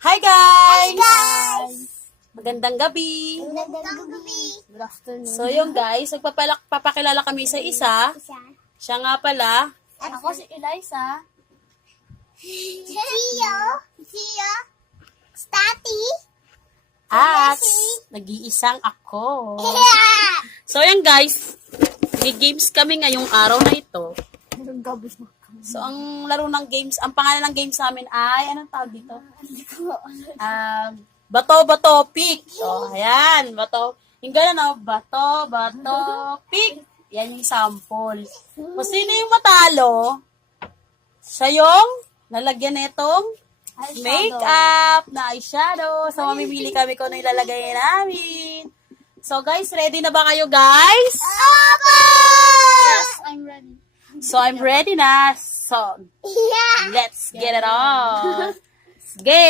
Hi guys! Guys! Magandang gabi. Magandang gabi. Good afternoon. So yung guys, papakilala kami sa isa. Siya nga pala, Ako si Eliza. Gio, Stati, at nag-iisang ako. So yan guys, may games kami ngayong araw na ito. Gabi na kami. So ang laro ng games, ang pangalan ng games namin ay, anong tawag dito? Bato, pick. So ayan, bato. Yung gano'n, no? Bato, pick. Yan yung sample. Kung sino yung matalo, siya yung nalagyan nitong makeup na eyeshadow. So, mamimili kami kung ano ilalagay namin. So, guys, ready na ba kayo, guys? Yes, I'm ready. So, I'm ready na. So, Yeah. let's get it on. Game!